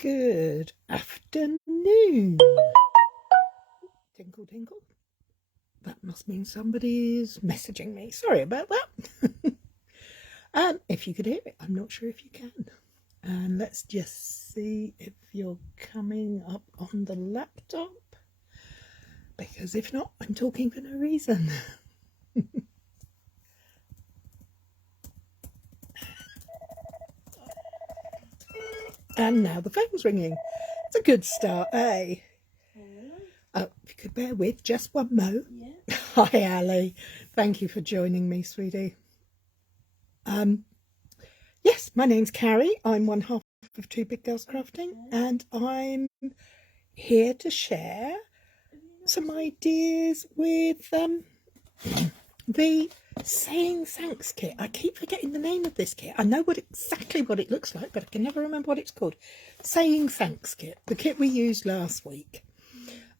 Good afternoon. Tinkle, tinkle. That must mean somebody's messaging me. Sorry about that. If you could hear it, I'm not sure if you can. And let's just see if you're coming up on the laptop. Because if not, I'm talking for no reason. And now the phone's ringing. It's a good start, eh? Oh, if you could bear with, just one mo. Yeah. Hi, Ali. Thank you for joining me, sweetie. Yes, my name's Cary. I'm one half of Two Big Girls Crafting, and I'm here to share some ideas with the Saying Thanks kit. I keep forgetting the name of this kit. I know exactly what it looks like, but I can never remember what it's called. Saying Thanks kit, the kit we used last week.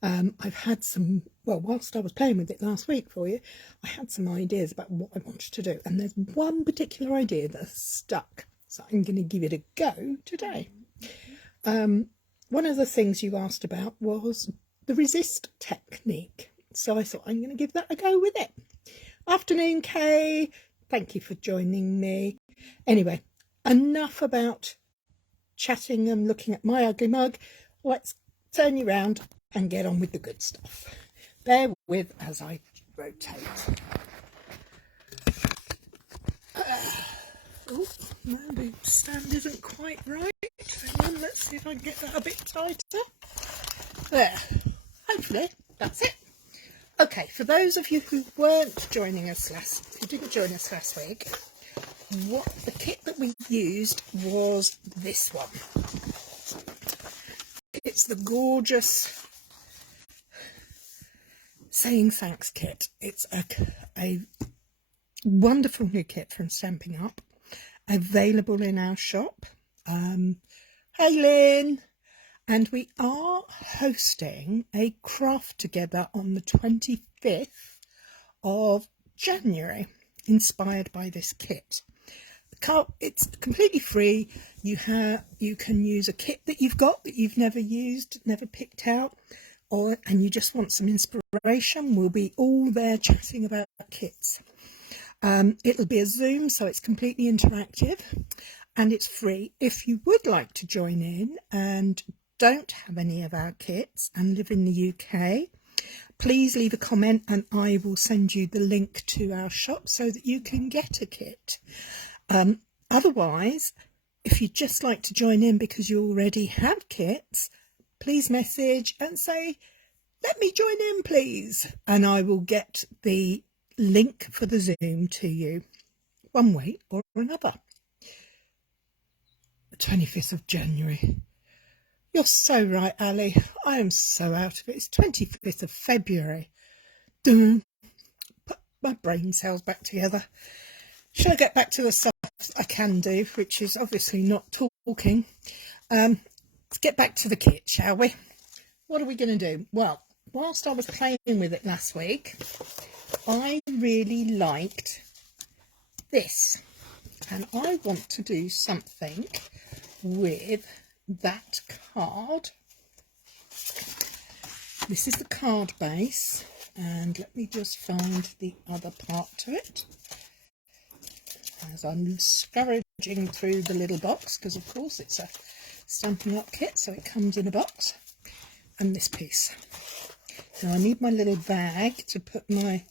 I've had some, well, whilst I was playing with it last week for you, I had some ideas about what I wanted to do. And there's one particular idea that's stuck. So I'm going to give it a go today. One of the things you asked about was the resist technique. So I thought I'm going to give that a go with it. Afternoon, Kay. Thank you for joining me. Anyway, enough about chatting and looking at my ugly mug. Let's turn you round and get on with the good stuff. Bear with as I rotate. Oh, no, the stand isn't quite right. Hang on, let's see if I can get that a bit tighter. There. Hopefully, that's it. Okay, for those of you who didn't join us last week, the kit that we used was this one. It's the gorgeous Saying Thanks kit. It's a wonderful new kit from Stampin Up, available in our shop. Hey Lynn! And we are hosting a craft together on the 25th of January, inspired by this kit. It's completely free. You can use a kit that you've got that you've never used, never picked out, and you just want some inspiration. We'll be all there chatting about kits. It'll be a Zoom, so it's completely interactive and it's free. If you would like to join in and don't have any of our kits and live in the UK, please leave a comment and I will send you the link to our shop so that you can get a kit. Otherwise, if you'd just like to join in because you already have kits, please message and say, let me join in please, and I will get the link for the Zoom to you one way or another. The 25th of January. You're so right, Ali. I am so out of it. It's 25th of February. Put my brain cells back together. Should I get back to the stuff I can do, which is obviously not talking? Let's get back to the kit, shall we? What are we going to do? Well, whilst I was playing with it last week, I really liked this. And I want to do something with that card. This is the card base, and let me just find the other part to it as I'm scrounging through the little box, because of course it's a Stampin' Up kit, so it comes in a box, and this piece. Now I need my little bag to put my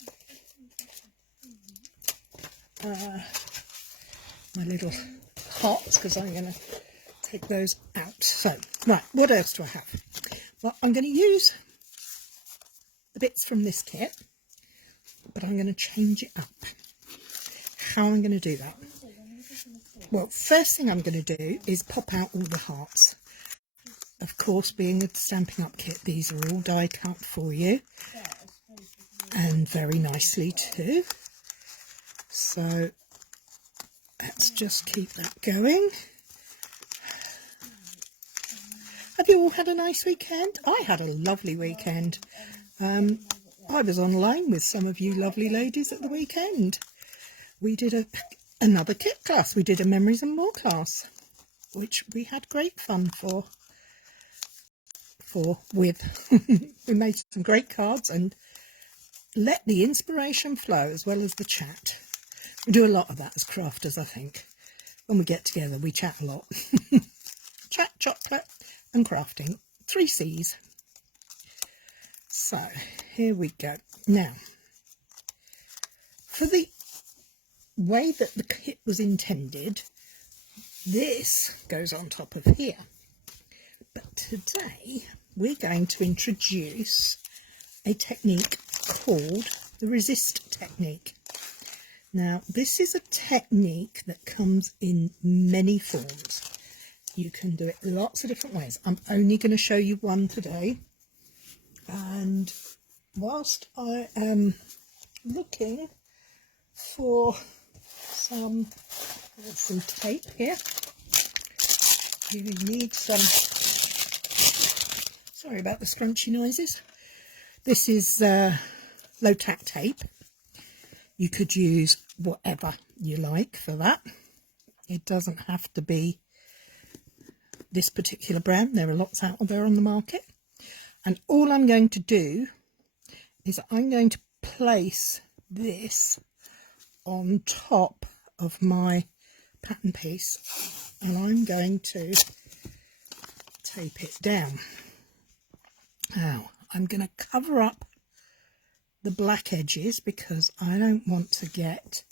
my little pots, because I'm going to take those out. So, right, what else do I have? Well, I'm going to use the bits from this kit, but I'm going to change it up. How I'm going to do that? Well, first thing I'm going to do is pop out all the hearts. Of course, being a Stampin' Up kit, these are all die cut for you, and very nicely too. So let's just keep that going. Have you all had a nice weekend? I had a lovely weekend. I was online with some of you lovely ladies at the weekend. We did another kit class. We did a Memories and More class, which we had great fun for. with. We made some great cards and let the inspiration flow as well as the chat. We do a lot of that as crafters, I think. When we get together, we chat a lot. Chat, chocolate and crafting. 3 C's. So, here we go. Now, for the way that the kit was intended, this goes on top of here. But today, we're going to introduce a technique called the resist technique. Now, this is a technique that comes in many forms. You can do it lots of different ways. I'm only going to show you one today. And whilst I am looking for some tape here, you need some, sorry about the scrunchy noises. This is low tack tape. You could use whatever you like for that. It doesn't have to be this particular brand. There are lots out there on the market. And all I'm going to do is I'm going to place this on top of my pattern piece, and I'm going to tape it down. Now, I'm going to cover up the black edges because I don't want to get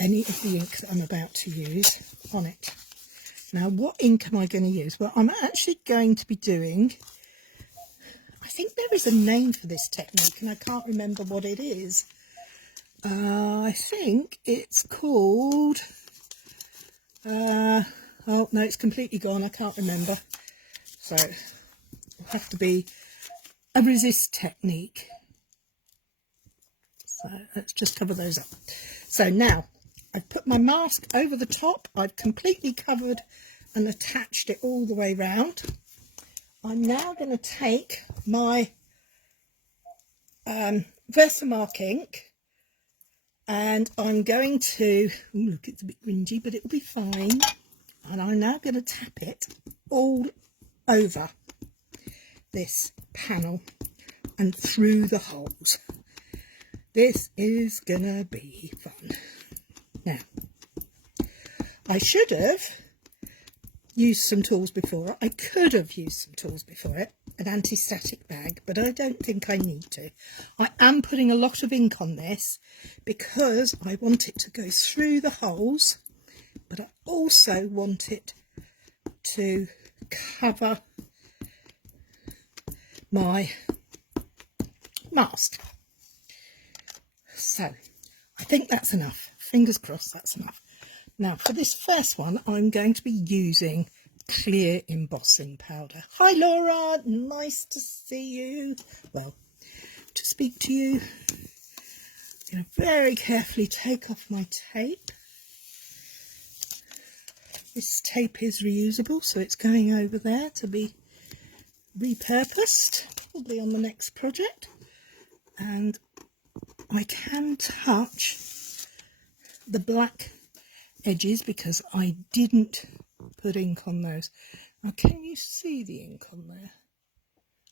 any of the ink that I'm about to use on it. Now, what ink am I going to use? Well, I'm actually going to be doing, I think there is a name for this technique and I can't remember what it is. I think it's called, oh no, it's completely gone, I can't remember. So, it'll have to be a resist technique. So let's just cover those up. So now I've put my mask over the top. I've completely covered and attached it all the way round. I'm now going to take my Versamark ink and I'm going to, oh look, it's a bit cringy, but it'll be fine. And I'm now going to tap it all over this panel and through the holes. This is gonna be fun. Now, I should have used some tools before. I could have used some tools before it, an anti-static bag, but I don't think I need to. I am putting a lot of ink on this because I want it to go through the holes, but I also want it to cover my mask. So I think that's enough. Fingers crossed that's enough. Now for this first one I'm going to be using clear embossing powder. Hi Laura, nice to see you. Well, to speak to you. I'm going to very carefully take off my tape. This tape is reusable, so it's going over there to be repurposed, probably on the next project. And I can touch the black edges because I didn't put ink on those. Now, can you see the ink on there?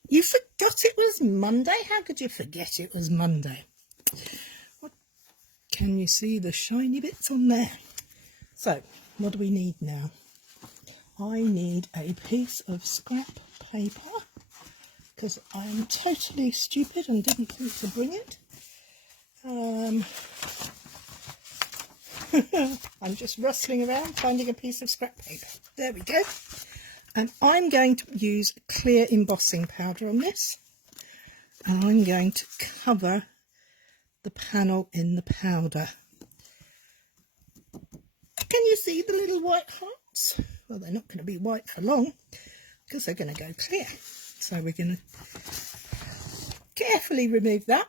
You forgot it was Monday? How could you forget it was Monday? What? Can you see the shiny bits on there? So, what do we need now? I need a piece of scrap paper because I'm totally stupid and didn't think to bring it. I'm just rustling around finding a piece of scrap paper. There we go. And I'm going to use clear embossing powder on this. And I'm going to cover the panel in the powder. Can you see the little white hearts? Well, they're not going to be white for long because they're going to go clear. So we're going to carefully remove that,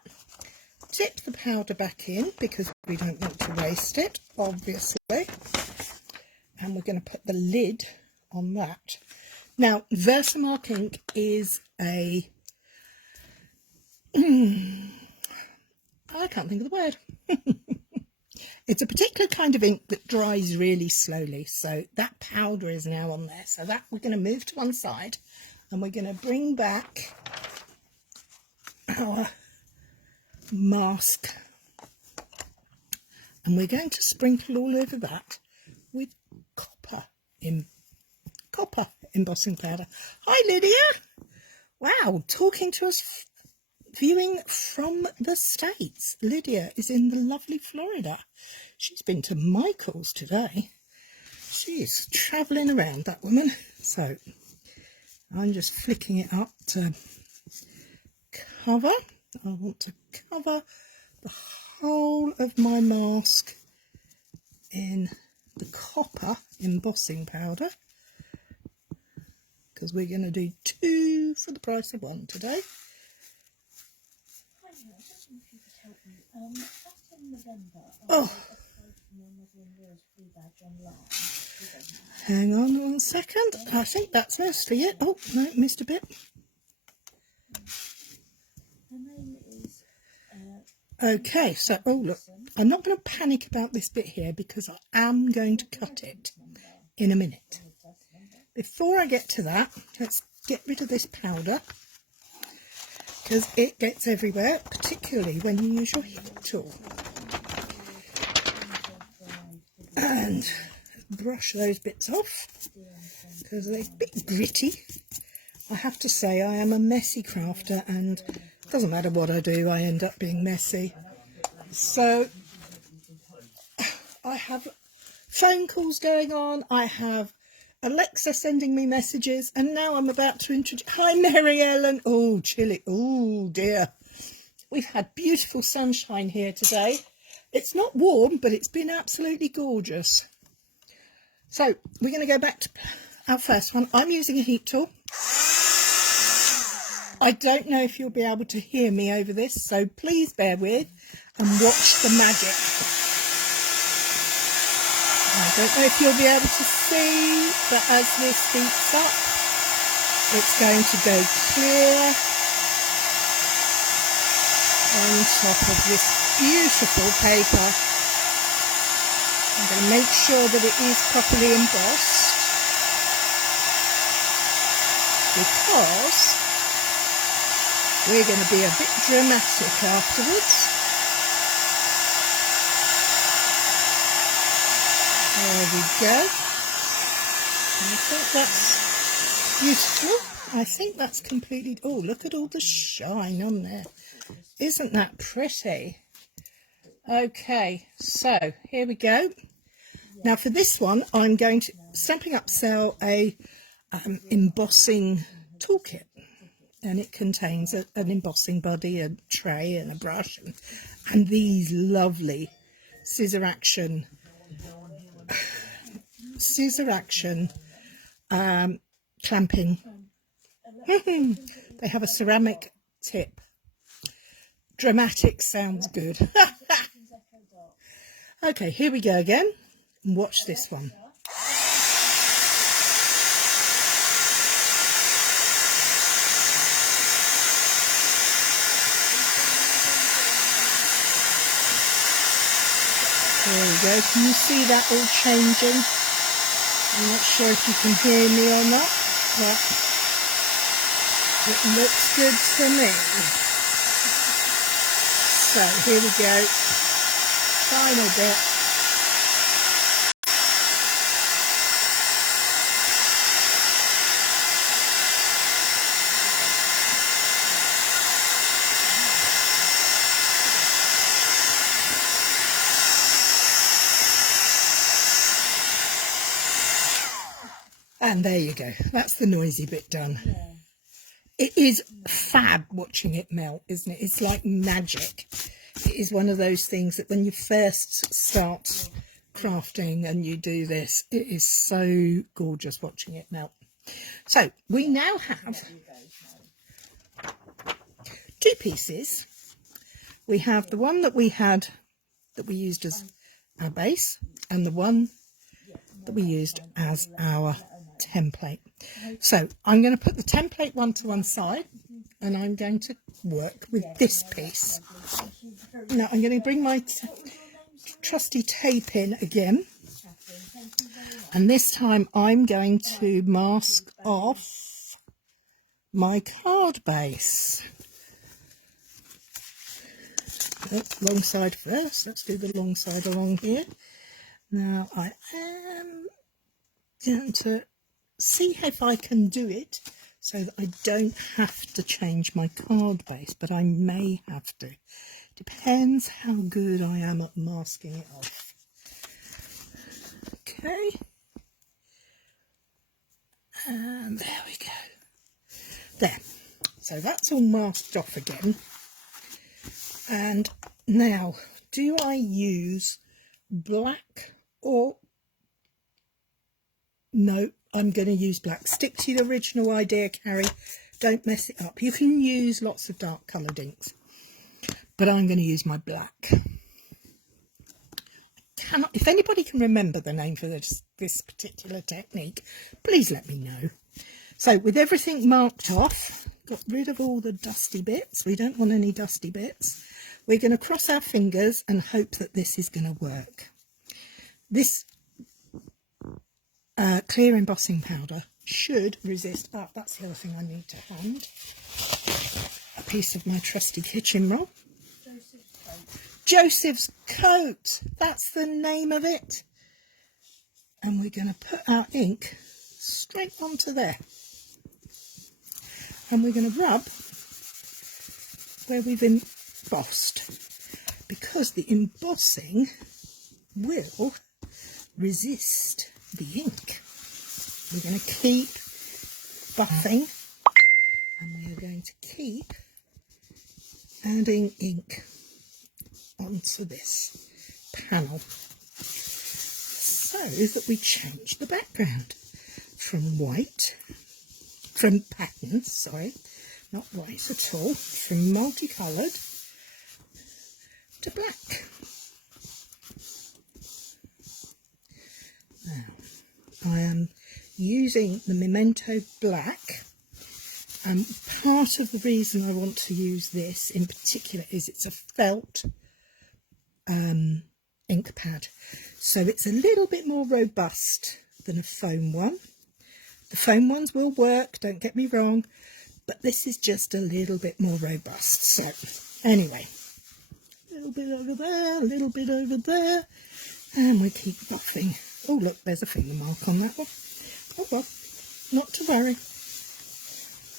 dip the powder back in because we don't want to waste it, obviously. And we're going to put the lid on that. Now, Versamark ink is a... I can't think of the word. It's a particular kind of ink that dries really slowly, so that powder is now on there. So that we're going to move to one side, and we're going to bring back our mask, and we're going to sprinkle all over that with copper embossing powder. Hi Lydia! Wow, talking to us, viewing from the States. Lydia is in the lovely Florida. She's been to Michael's today. She's travelling around, that woman. So I'm just flicking it up to cover. I want to cover the whole of my mask in the copper embossing powder, because we're going to do 2 for the price of 1 today. Oh, hang on 1 second. I think that's mostly it. Oh no, missed a bit. Okay, so oh look, I'm not going to panic about this bit here because I am going to cut it in a minute. Before I get to that, let's get rid of this powder, because it gets everywhere, particularly when you use your heat tool. And brush those bits off, because they're a bit gritty. I have to say, I am a messy crafter, and it doesn't matter what I do, I end up being messy. So I have phone calls going on, I have Alexa sending me messages, and now I'm about to introduce... Hi Mary Ellen! Oh, chilly. Oh dear. We've had beautiful sunshine here today. It's not warm, but it's been absolutely gorgeous. So we're going to go back to our first one. I'm using a heat tool. I don't know if you'll be able to hear me over this, so please bear with and watch the magic. I don't know if you'll be able to see, but as this heats up, it's going to go clear on top of this beautiful paper. I'm going to make sure that it is properly embossed, because we're going to be a bit dramatic afterwards. There we go. I think that's beautiful. I think that's completely... Oh, look at all the shine on there. Isn't that pretty? Okay, so here we go. Now for this one, I'm going to Stampin' Up sell a embossing toolkit, and it contains an embossing buddy, a tray and a brush, and these lovely scissor action clamping. They have a ceramic tip. Dramatic sounds good. Okay, here we go again. Watch this one. There we go. Can you see that all changing? I'm not sure if you can hear me or not, but it looks good to me. So here we go. Final bit. And there you go. That's the noisy bit done. Yeah. It is fab watching it melt, isn't it? It's like magic. It is one of those things that when you first start crafting and you do this, it is so gorgeous watching it melt. So we now have 2 pieces. We have the one that we used as our base, and the one that we used as our template. So I'm going to put the template one to one side, and I'm going to work with this piece. Now I'm going to bring my trusty tape in again, and this time I'm going to mask off my card base. Long side first. Let's do the long side along here. Now I am going to see if I can do it so that I don't have to change my card base, but I may have to. Depends how good I am at masking it off. Okay. And there we go. There. So that's all masked off again. And now, do I use black or... No, I'm going to use black. Stick to the original idea, Cary. Don't mess it up. You can use lots of dark coloured inks, but I'm going to use my black. If anybody can remember the name for this particular technique, please let me know. So with everything marked off, got rid of all the dusty bits. We don't want any dusty bits. We're going to cross our fingers and hope that this is going to work. This clear embossing powder should resist... Oh, that's the other thing I need to hand. A piece of my trusty kitchen roll. Joseph's Coat. That's the name of it. And we're going to put our ink straight onto there. And we're going to rub where we've embossed, because the embossing will resist the ink. We're going to keep buffing, and we are going to keep adding ink onto this panel so that we change the background from patterns, sorry, not white at all, from multicoloured to black. Now, I am using the Memento Black, and part of the reason I want to use this in particular is it's a felt ink pad, so it's a little bit more robust than a foam one. The foam ones will work, don't get me wrong, but this is just a little bit more robust. So anyway, a little bit over there, a little bit over there, and we keep buffing. Oh look, there's a finger mark on that one. Oh well, not to worry.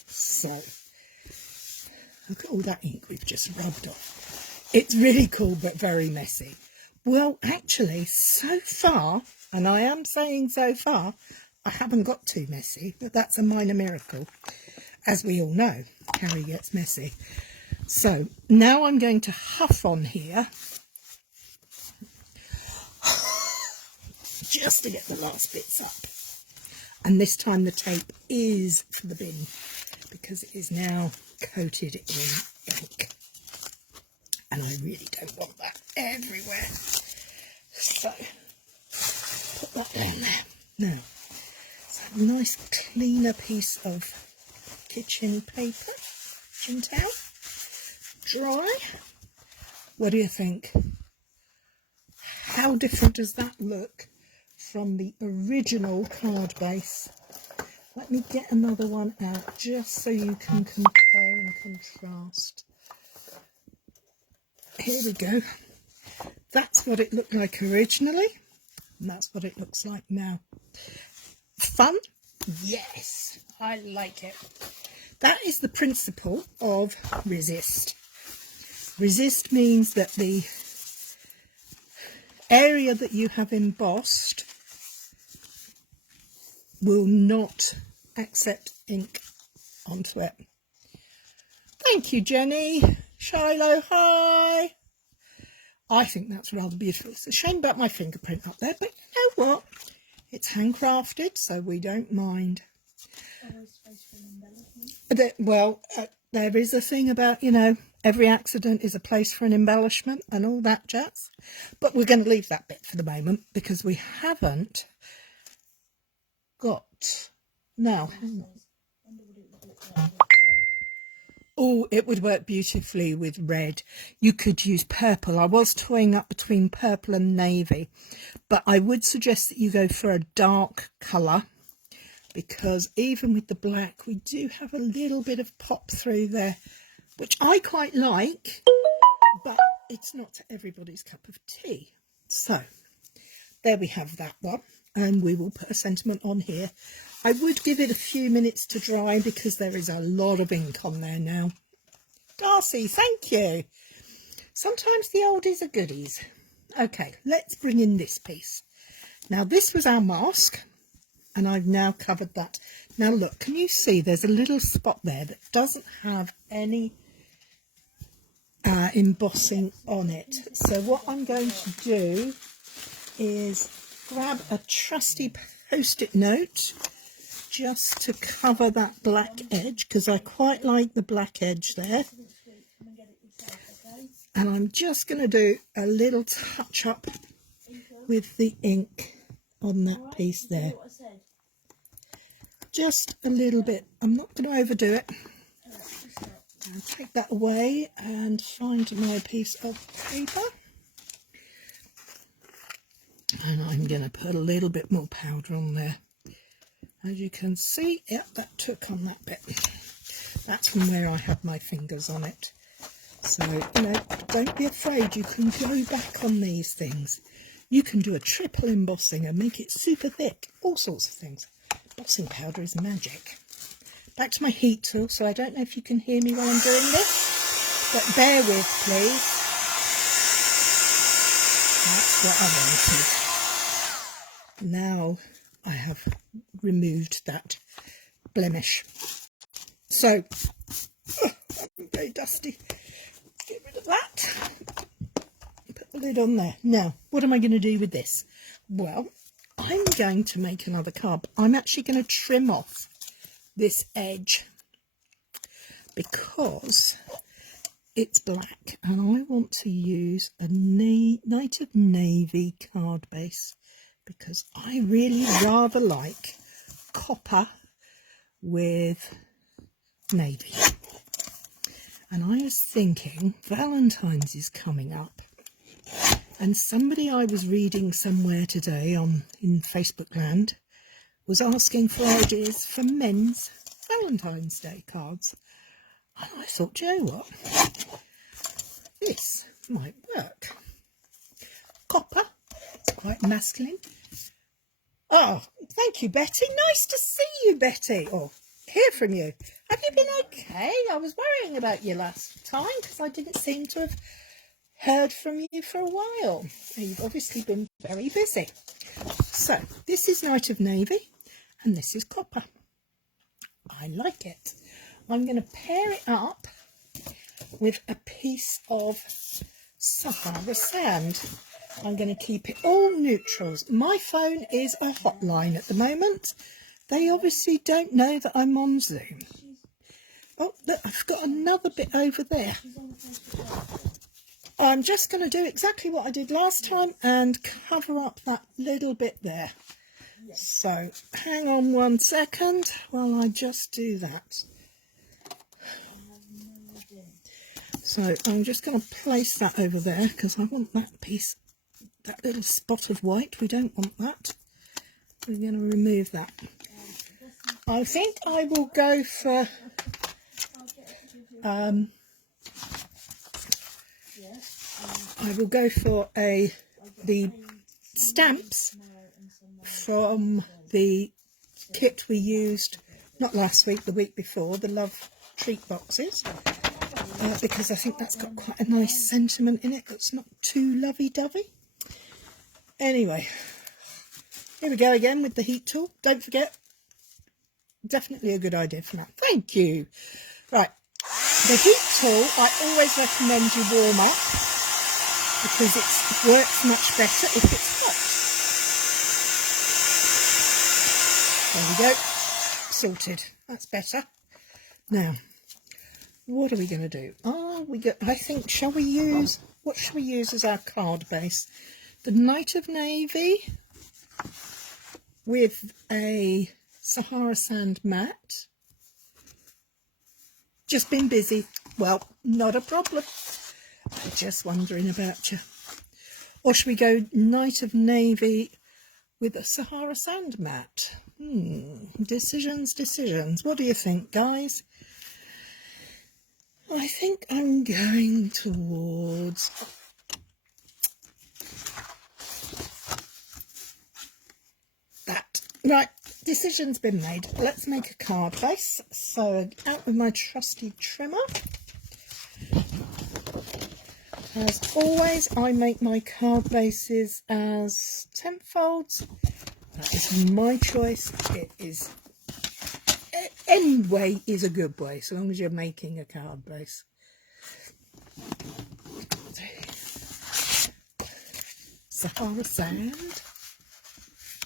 So look at all that ink we've just rubbed off. It's really cool but very messy. Well, actually, so far, and I am saying so far, I haven't got too messy, but that's a minor miracle. As we all know, Cary gets messy. So now I'm going to huff on here just to get the last bits up. And this time the tape is for the bin because it is now coated in ink. And I really don't want that everywhere. So put that down there. Now, a nice cleaner piece of kitchen paper, kitchen towel, dry. What do you think? How different does that look from the original card base? Let me get another one out just so you can compare and contrast. Here we go. That's what it looked like originally, and that's what it looks like now. Fun? Yes, I like it. That is the principle of resist. Resist means that the area that you have embossed will not accept ink onto it. Thank you, Jenny. Shiloh, hi. I think that's rather beautiful. It's a shame about my fingerprint up there, but you know what? It's handcrafted, so we don't mind. Well, there is a thing about, you know, every accident is a place for an embellishment and all that jazz. But we're going to leave that bit for the moment because we haven't got... Now, hang on. Oh, it would work beautifully with red. You could use purple. I was toying up between purple and navy, but I would suggest that you go for a dark colour, because even with the black, we do have a little bit of pop through there, which I quite like, but it's not everybody's cup of tea. So there we have that one, and we will put a sentiment on here. I would give it a few minutes to dry because there is a lot of ink on there now. Darcy, thank you. Sometimes the oldies are goodies. Okay, let's bring in this piece. Now this was our mask, and I've now covered that. Now look, can you see there's a little spot there that doesn't have any embossing on it? So what I'm going to do is grab a trusty post-it note just to cover that black edge, because I quite like the black edge there. And I'm just going to do a little touch up with the ink on that piece there. Just a little bit. I'm not going to overdo it. I'll take that away and find my piece of paper. And I'm going to put a little bit more powder on there. As you can see, yep, that took on that bit. That's from where I had my fingers on it. So, you know, don't be afraid. You can go back on these things. You can do a triple embossing and make it super thick. All sorts of things. Embossing powder is magic. Back to my heat tool. So I don't know if you can hear me while I'm doing this, but bear with, please. That's what I wanted. Now I have removed that blemish. So, I'm very dusty. Get rid of that. Put the lid on there. Now, what am I going to do with this? Well, I'm going to make another card. I'm actually going to trim off this edge because it's black and I want to use a Night of Navy card base, because I really rather like copper with navy. And I was thinking Valentine's is coming up, and somebody I was reading somewhere today in Facebook land was asking for ideas for men's Valentine's Day cards. And I thought, you know what, this might work. Copper, it's quite masculine. Oh, thank you, Betty. Nice to see you, Betty. Or hear from you. Have you been okay? I was worrying about you last time because I didn't seem to have heard from you for a while. You've obviously been very busy. So this is Night of Navy and this is copper. I like it. I'm going to pair it up with a piece of Sahara sand. I'm going to keep it all neutrals. My phone is a hotline at the moment. They obviously don't know that I'm on Zoom. Oh, look, I've got another bit over there. I'm just going to do exactly what I did last time and cover up that little bit there. So hang on 1 second while I just do that. So I'm just going to place that over there because I want that piece, that little spot of white. We don't want that. We're going to remove that. I think I will go for the stamps from the kit we used not last week, the week before, the love treat boxes, because I think that's got quite a nice sentiment in it that's not too lovey-dovey. Anyway, here we go again with the heat tool. Don't forget, definitely a good idea for that. Thank you. Right, the heat tool I always recommend you warm up because it works much better if it's hot. There we go, sorted. That's better. Now, what are we going to do? I think, shall we use, what shall we use as our card base? The Night of Navy with a Sahara sand matte. Just been busy. Well, not a problem. I'm just wondering about you. Or should we go Night of Navy with a Sahara sand mat? Decisions. What do you think, guys? I think I'm going towards that. Right, decision's been made. Let's make a card base. So out with my trusty trimmer. As always, I make my card bases as 10 folds. That is my choice. It is, any way is a good way, so long as you're making a card base. Sahara sand.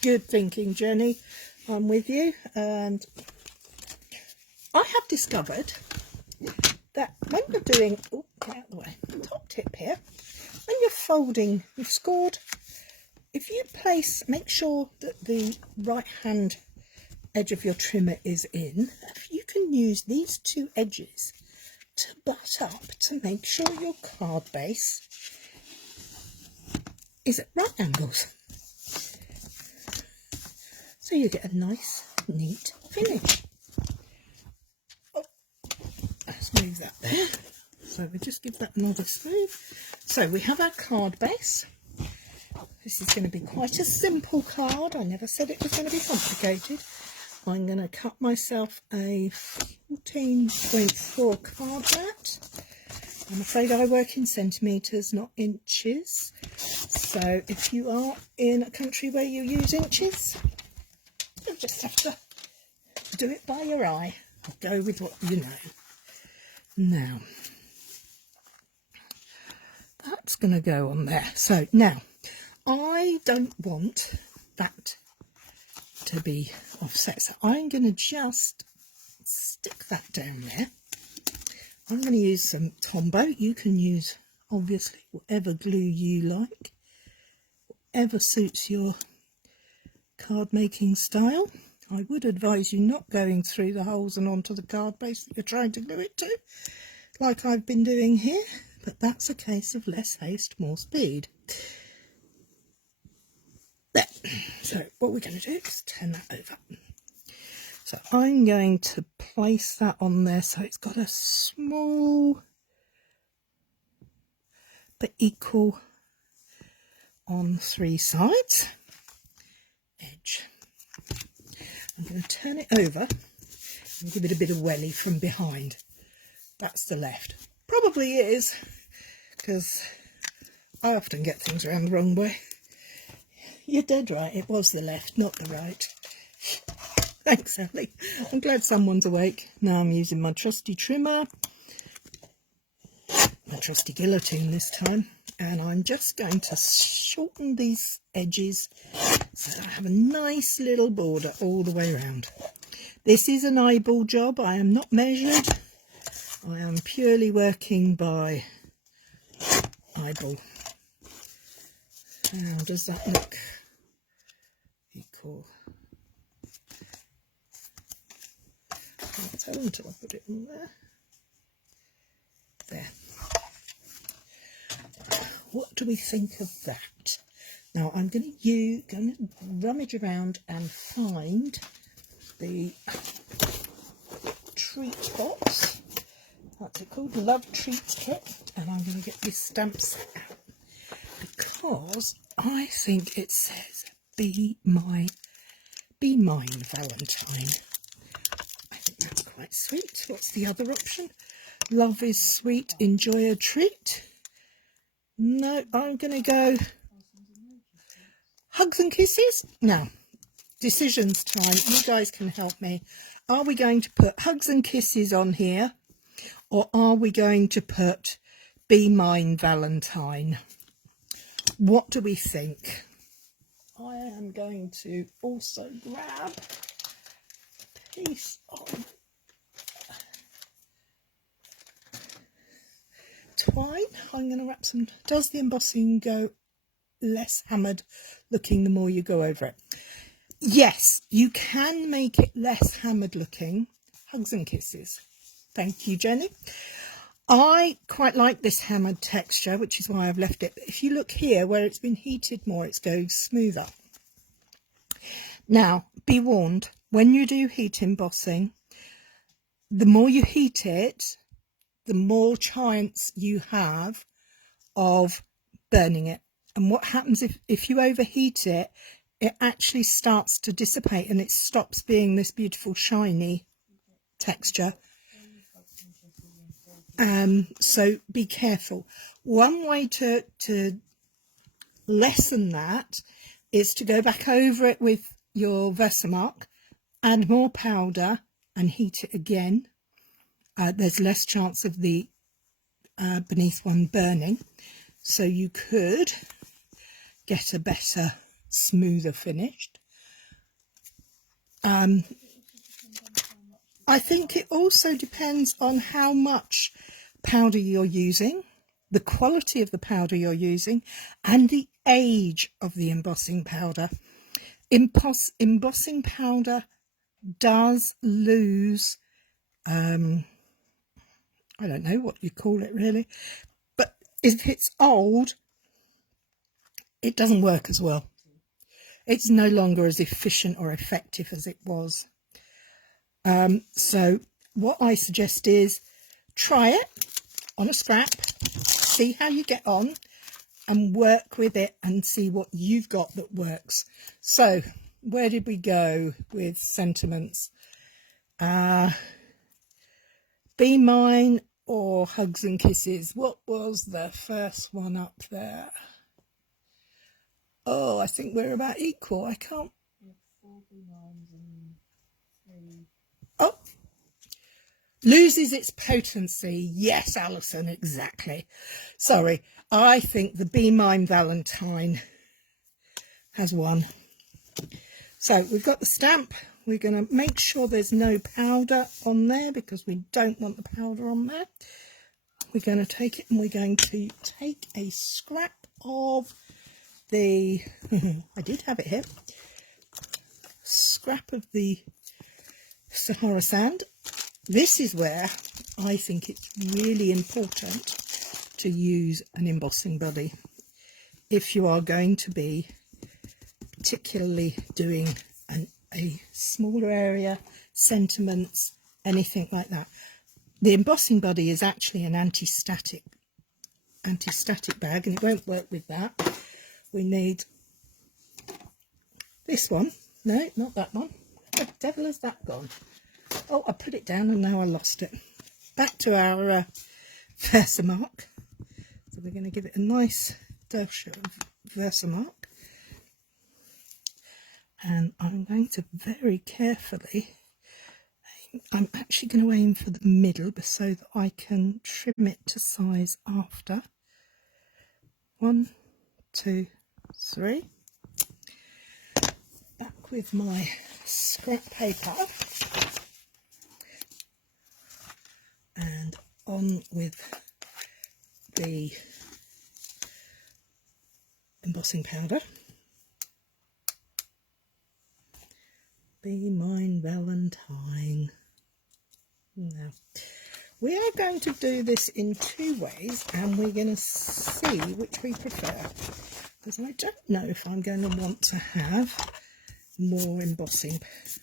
Good thinking, Jenny. I'm with you. And I have discovered that when you're doing, oh, get out of the way, top tip here, when you're folding, you've scored, if you place, make sure that the right hand edge of your trimmer is in, you can use these two edges to butt up to make sure your card base is at right angles. So you get a nice, neat finish. Let's move that there. So we just give that another smooth. So we have our card base. This is going to be quite a simple card. I never said it was going to be complicated. I'm going to cut myself a 14.4 card mat. I'm afraid I work in centimetres, not inches. So if you are in a country where you use inches, you'll just have to do it by your eye. Go with what you know. Now, that's going to go on there. So now, I don't want that to be offset. So I'm going to just stick that down there. I'm going to use some Tombow. You can use, obviously, whatever glue you like. Whatever suits your card making style. I would advise you not going through the holes and onto the card base that you're trying to glue it to, like I've been doing here, but that's a case of less haste, more speed. There. So what we're going to do is turn that over. So I'm going to place that on there so it's got a small but equal on three sides edge. I'm going to turn it over and give it a bit of welly from behind. That's the left. Probably is, because I often get things around the wrong way. You're dead right, it was the left, not the right. Thanks, Ellie. I'm glad someone's awake. Now I'm using my trusty trimmer, my trusty guillotine this time, and I'm just going to shorten these edges so I have a nice little border all the way around. This is an eyeball job. I am not measured. I am purely working by eyeball. How does that look? Equal. Can't tell until I put it in there. There. What do we think of that? Now I'm going to rummage around and find the treat box. What's it called? Love Treats Kit. And I'm going to get this stamp set out because I think it says be mine Valentine. I think that's quite sweet. What's the other option? Love is sweet, enjoy a treat. No, I'm going to go hugs and kisses. Now, decisions time. You guys can help me. Are we going to put hugs and kisses on here, or are we going to put Be Mine Valentine? What do we think? I am going to also grab a piece of twine. I'm going to wrap some. Does the embossing go less hammered looking the more you go over it? Yes, you can make it less hammered looking. Hugs and kisses. Thank you, Jenny. I quite like this hammered texture, which is why I've left it. But if you look here where it's been heated more, it's going smoother. Now, be warned, when you do heat embossing, the more you heat it, the more chance you have of burning it. And what happens if you overheat it, it actually starts to dissipate and it stops being this beautiful shiny texture. So be careful. One way to lessen that is to go back over it with your Versamark, add more powder and heat it again. There's less chance of the beneath one burning, so you could get a better, smoother finish. I think it also depends on how much powder you're using, the quality of the powder you're using, and the age of the embossing powder. Embossing powder does lose, I don't know what you call it really, but if it's old, it doesn't work as well. It's no longer as efficient or effective as it was. So what I suggest is try it on a scrap, see how you get on and work with it and see what you've got that works. So where did we go with sentiments? Be Mine or Hugs and Kisses? What was the first one up there? Oh, I think we're about equal. I can't. Oh, loses its potency. Yes, Alison, exactly. Sorry, I think the Be Mine Valentine has won. So we've got the stamp. We're going to make sure there's no powder on there because we don't want the powder on there. We're going to take it and we're going to take a scrap of the, I did have it here, scrap of the Sahara sand. This is where I think it's really important to use an embossing buddy if you are going to be particularly doing a smaller area, sentiments, anything like that. The embossing buddy is actually an anti-static bag, and it won't work with that. We need this one. No, not that one. Where the devil has that gone? Oh, I put it down and now I lost it. Back to our Versamark. So we're going to give it a nice dash of Versamark. And I'm going to very carefully, I'm actually going to aim for the middle so that I can trim it to size after. 1, 2, 3. Back with my scrap paper. And on with the embossing powder. Be Mine Valentine. Now, we are going to do this in 2 ways and we're going to see which we prefer, because I don't know if I'm going to want to have more embossing,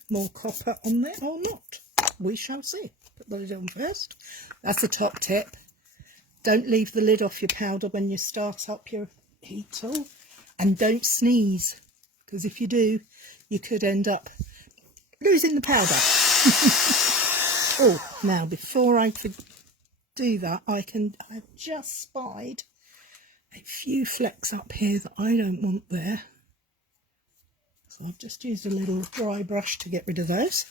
more copper on there or not. We shall see. Put the lid on first. That's the top tip. Don't leave the lid off your powder when you start up your heat tool, and don't sneeze, because if you do, you could end up losing the powder. Oh, now before I could do that, I've just spied a few flecks up here that I don't want there. So I've just used a little dry brush to get rid of those.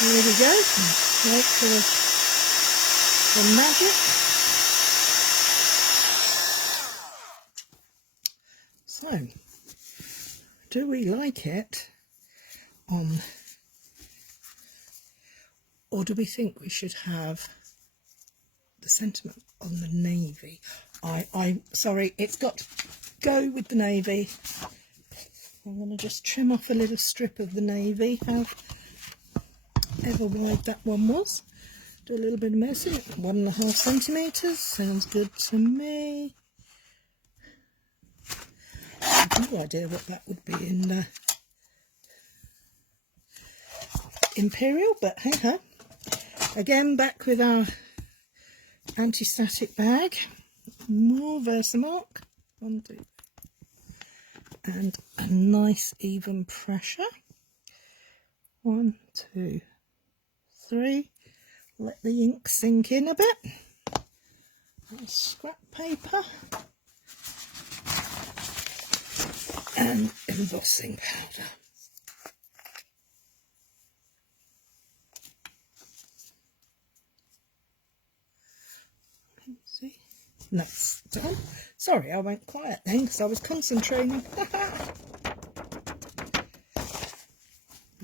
There we go. Wait for the magic. So, do we like it on, or do we think we should have the sentiment on the navy? Sorry, it's got to go with the navy. I'm going to just trim off a little strip of the navy. however wide that one was. Do a little bit of measuring. 1.5 centimetres sounds good to me. I have no idea what that would be in Imperial, but hey ho. Again, back with our anti-static bag. More Versamark. 1, 2, and a nice even pressure. 1, 2, 3. Let the ink sink in a bit. Nice scrap paper. And embossing powder. Can you see? Nice. Done. Sorry, I went quiet then because I was concentrating.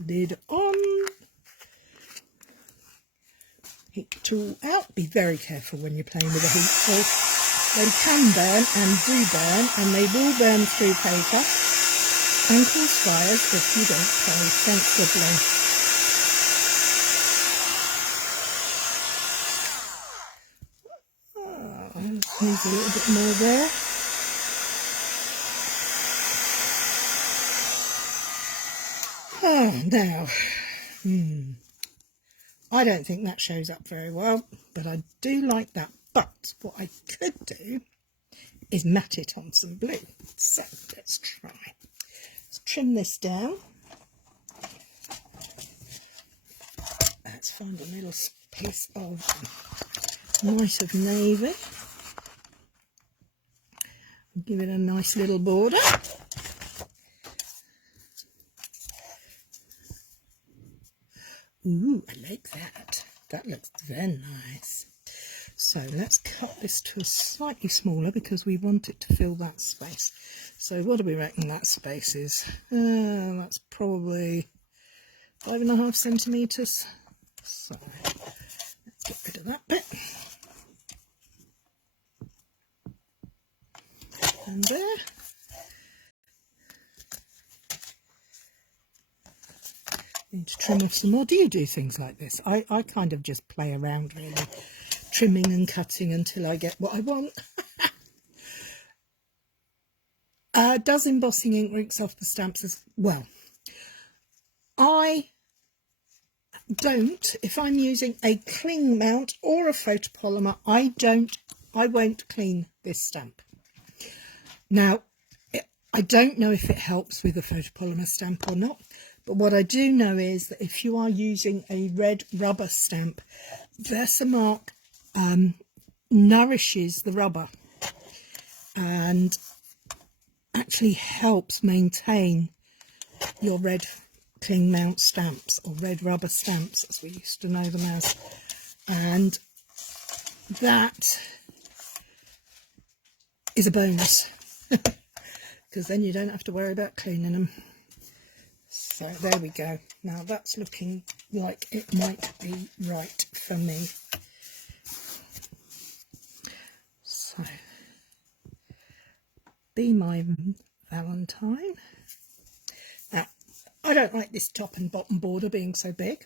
Lid on. Heat tool out. Be very careful when you're playing with a heat tool. They can burn and do burn, and they will burn through paper and cause fires if you don't play sensibly. Let's use a little bit more there. Now, I don't think that shows up very well, but I do like that. But what I could do is matte it on some blue. So let's try. Let's trim this down. Let's find a little piece of nice of navy. Give it a nice little border. Ooh, I like that. That looks very nice. So let's cut this to a slightly smaller because we want it to fill that space. So what do we reckon that space is? That's probably 5.5 centimetres. So let's get rid of that bit. And there. Need to trim off some more. Do you do things like this? I kind of just play around really, trimming and cutting until I get what I want. Does embossing ink rinse off the stamps as well? I don't. If I'm using a cling mount or a photopolymer, I won't clean this stamp. Now, I don't know if it helps with a photopolymer stamp or not, but what I do know is that if you are using a red rubber stamp, Versamark nourishes the rubber and actually helps maintain your red cling mount stamps, or red rubber stamps as we used to know them as, and that is a bonus because then you don't have to worry about cleaning them. So there we go. Now that's looking like it might be right for me. So, be my Valentine. Now, I don't like this top and bottom border being so big.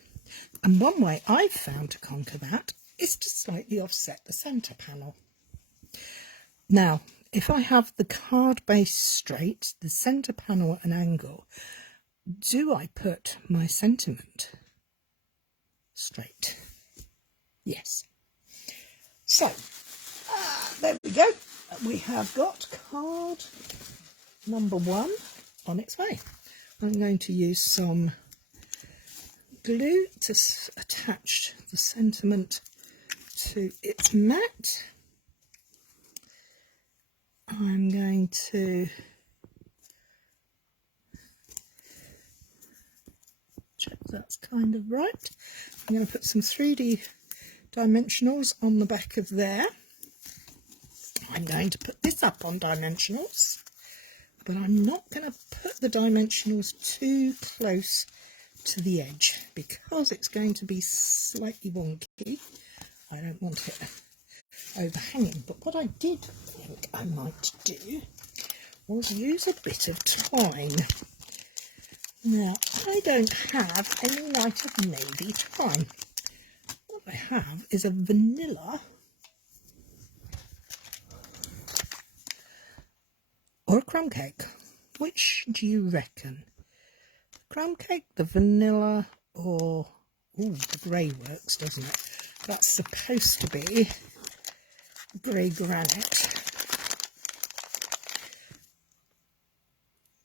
And one way I've found to conquer that is to slightly offset the centre panel. Now, if I have the card base straight, the centre panel at an angle, do I put my sentiment straight? Yes. So, there we go. We have got card number 1 on its way. I'm going to use some glue to attach the sentiment to its mat. I'm going to check that's kind of right. I'm going to put some 3D dimensionals on the back of there. I'm going to put this up on dimensionals, but I'm not going to put the dimensionals too close to the edge because it's going to be slightly wonky. I don't want it overhanging, but what I did think I might do was use a bit of twine. Now, I I don't have any night of navy time. What I have is a vanilla or a crumb cake. Which do you reckon? Crumb cake, the vanilla, or... Ooh, the grey works, doesn't it? That's supposed to be grey granite.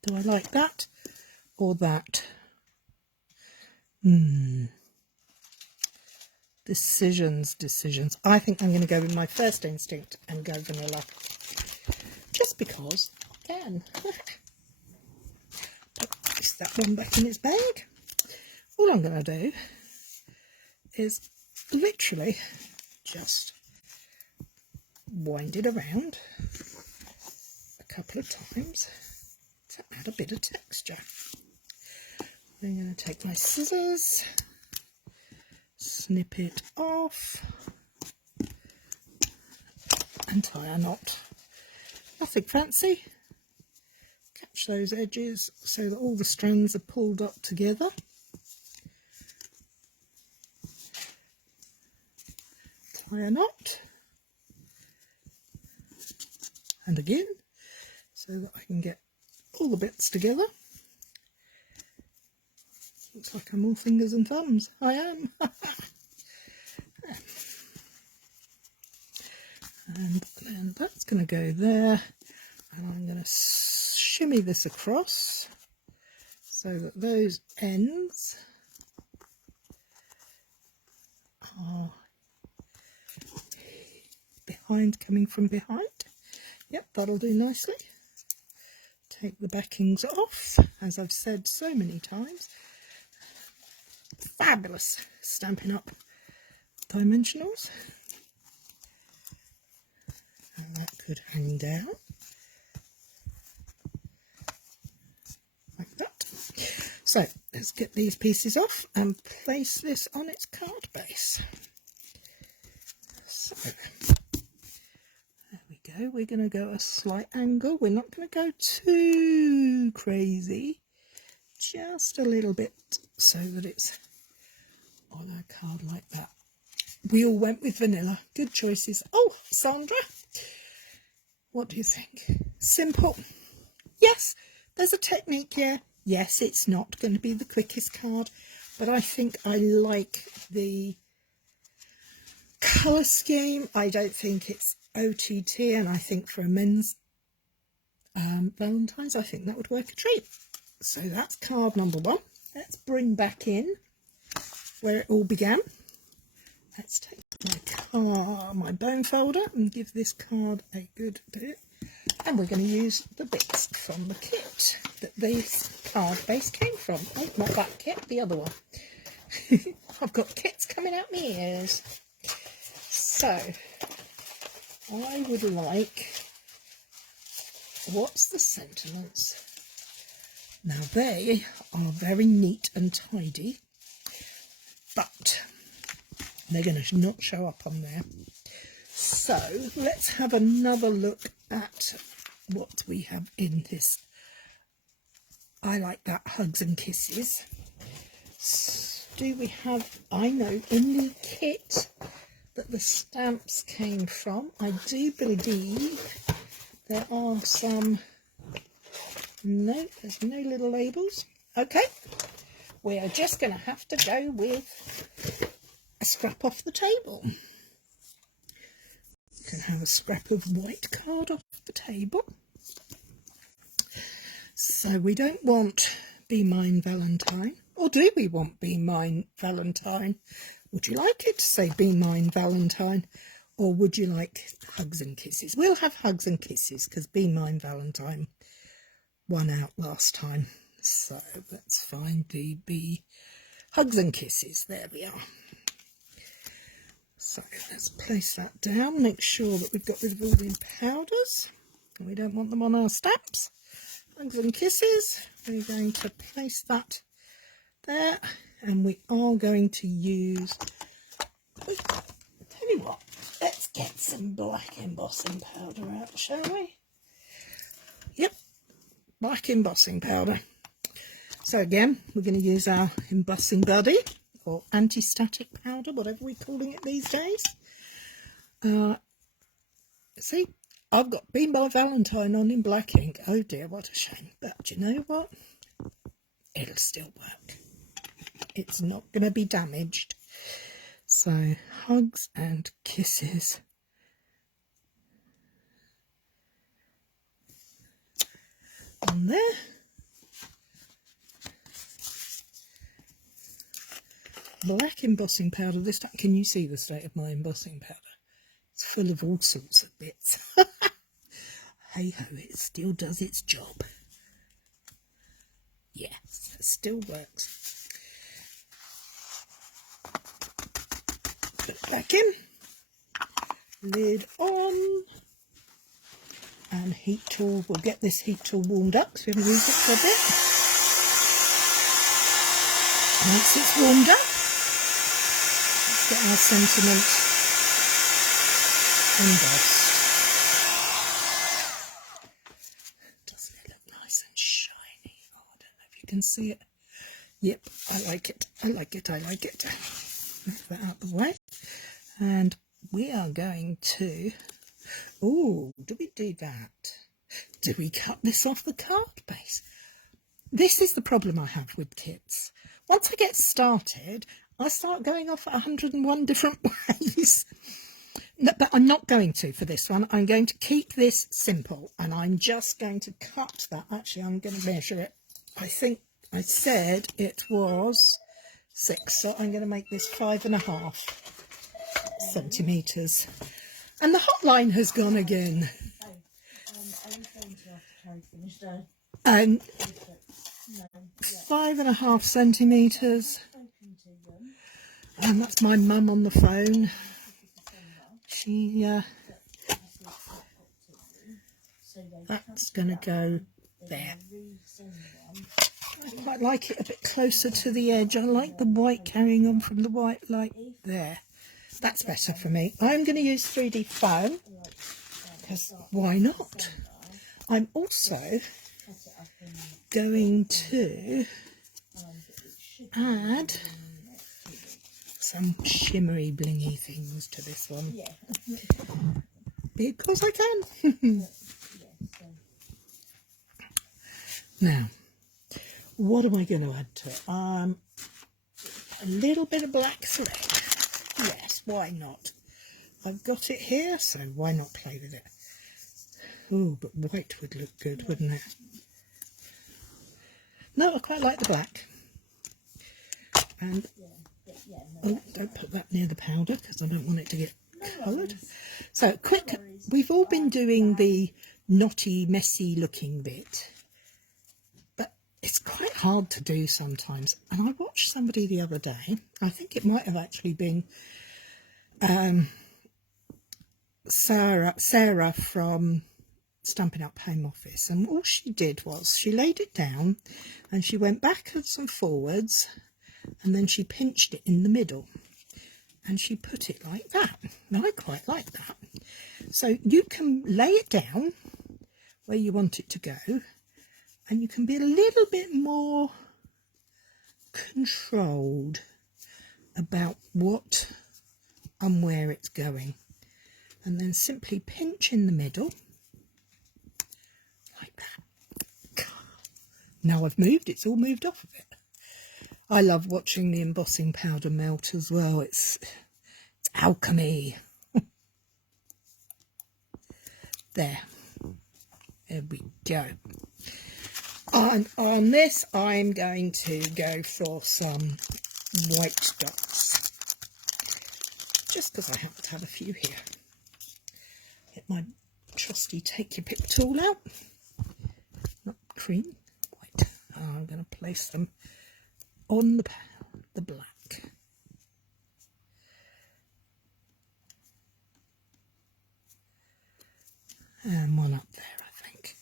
Do I like that or that? Decisions. I think I'm going to go with my first instinct and go vanilla. Just because I can. Place that one back in its bag. All I'm going to do is literally just wind it around a couple of times to add a bit of texture. I'm going to take my scissors, snip it off and tie a knot. Nothing fancy. Catch those edges so that all the strands are pulled up together. Tie a knot. And again, so that I can get all the bits together. Looks like I'm all fingers and thumbs. I am. And then that's going to go there. And I'm going to shimmy this across so that those ends are coming from behind. Yep, that'll do nicely. Take the backings off, as I've said so many times. Fabulous Stampin' Up dimensionals. And that could hang down like that. So let's get these pieces off and place this on its card base. So there we go. We're going to go a slight angle. We're not going to go too crazy. Just a little bit so that it's on our card like that. We all went with vanilla. Good choices. Oh, Sandra, what do you think? Simple. Yes, there's a technique here. Yes, it's not going to be the quickest card, but I think I like the colour scheme. I don't think it's OTT, and I think for a men's Valentine's, I think that would work a treat. So that's card number one. Let's bring back in where it all began. Let's take my bone folder and give this card a good bit. And we're going to use the bits from the kit that this card base came from. Oh, not that kit, the other one. I've got kits coming out my ears. So, I would like, what's the sentiments? Now they are very neat and tidy, but they're going to not show up on there. So let's have another look at what we have in this. I like that hugs and kisses. Do we have, I know in the kit that the stamps came from, I do believe there are some, no, there's no little labels. Okay, we are just going to have to go with a scrap off the table. You can have a scrap of white card off the table. So we don't want Be Mine Valentine, or do we want Be Mine Valentine? Would you like it to say Be Mine Valentine, or would you like Hugs and Kisses? We'll have Hugs and Kisses because Be Mine Valentine won out last time. So let's find the B Hugs and Kisses. There we are. So let's place that down, make sure that we've got rid of all the powders. We don't want them on our stamps. Hugs and Kisses, we're going to place that there, and we are going to use, tell you what, let's get some black embossing powder out, shall we? Yep, black embossing powder. So again, we're going to use our embossing buddy, or anti-static powder, whatever we're calling it these days. See, I've got Be My Valentine on in black ink. Oh dear, what a shame. But you know what? It'll still work. It's not going to be damaged. So, hugs and kisses. On there. Black embossing powder this time. Can you see the state of my embossing powder? It's full of all sorts of bits. Hey ho, it still does its job. Yes, it still works. Put it back in. Lid on. And heat tool. We'll get this heat tool warmed up because we haven't used it for a bit. Once it's warmed up, let's get our sentiment embossed. Doesn't it look nice and shiny? Oh, I don't know if you can see it. Yep, I like it. I like it. I like it. Move that out of the way. And we are going to... Oh, do we do that? Do we cut this off the card base? This is the problem I have with kits. Once I get started, I start going off 101 different ways. No, but I'm not going to for this one. I'm going to keep this simple, and I'm just going to cut that. Actually, I'm going to measure it. I think I said it was 6, so I'm going to make this 5.5 centimetres. And the hotline has gone again. And 5.5 centimetres. And that's my mum on the phone. She, that's going to go there. I quite like it a bit closer to the edge. I like the white carrying on from the white, like there. That's better for me. I'm going to use 3D foam, because why not? I'm also going to add some shimmery blingy things to this one, because I can. Now, what am I going to add to it? A little bit of black thread. Yes, why not? I've got it here, so why not play with it? Oh, but white would look good, wouldn't it? No, I quite like the black. And, oh, don't put that near the powder because I don't want it to get coloured. So, quick, we've all been doing the knotty, messy looking bit. But it's quite hard to do sometimes. And I watched somebody the other day, I think it might have actually been Sarah from Stampin' Up Home Office, and all she did was she laid it down and she went backwards and forwards, and then she pinched it in the middle and she put it like that. Now I quite like that. So you can lay it down where you want it to go, and you can be a little bit more controlled about what and where it's going, and then simply pinch in the middle like that. Now I've moved, it's all moved off of it. I love watching the embossing powder melt as well. It's alchemy. There we go. On this I'm going to go for some white dots, just because I happen to have a few here. Get my trusty take your pick tool out. Not cream, white. I'm going to place them on the black. And one up there, I think.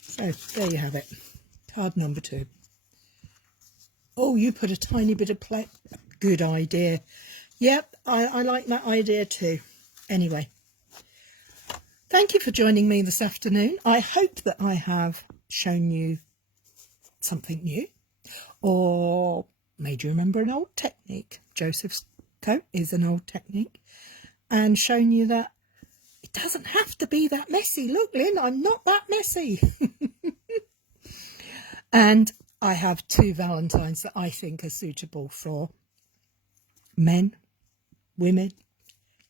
So there you have it. Card number 2. Oh, you put a tiny bit of play. Good idea. Yep, I like that idea too. Anyway, Thank you for joining me this afternoon. I hope that I have shown you something new or made you remember an old technique. Joseph's coat is an old technique, and shown you that it doesn't have to be that messy. Look, Lynn, I'm not that messy. And I have 2 Valentines that I think are suitable for men, women,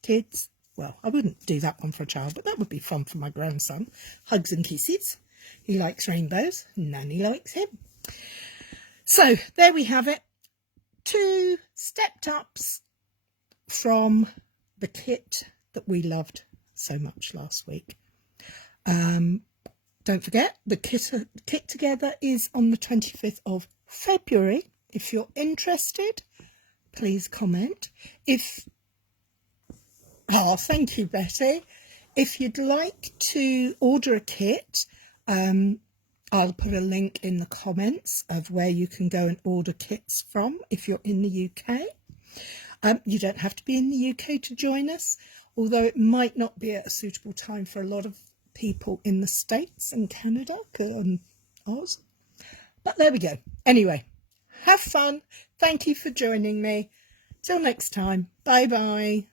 kids. Well, I wouldn't do that one for a child, but that would be fun for my grandson. Hugs and kisses. He likes rainbows. Nanny likes him. So there we have it. 2 stepped ups from the kit that we loved so much last week. Don't forget, the kit together is on the 25th of February. If you're interested, please comment. Thank you, Betty. If you'd like to order a kit, I'll put a link in the comments of where you can go and order kits from if you're in the UK. You don't have to be in the UK to join us, although it might not be at a suitable time for a lot of people in the States and Canada and Oz. But there we go. Anyway, have fun. Thank you for joining me. Till next time. Bye bye.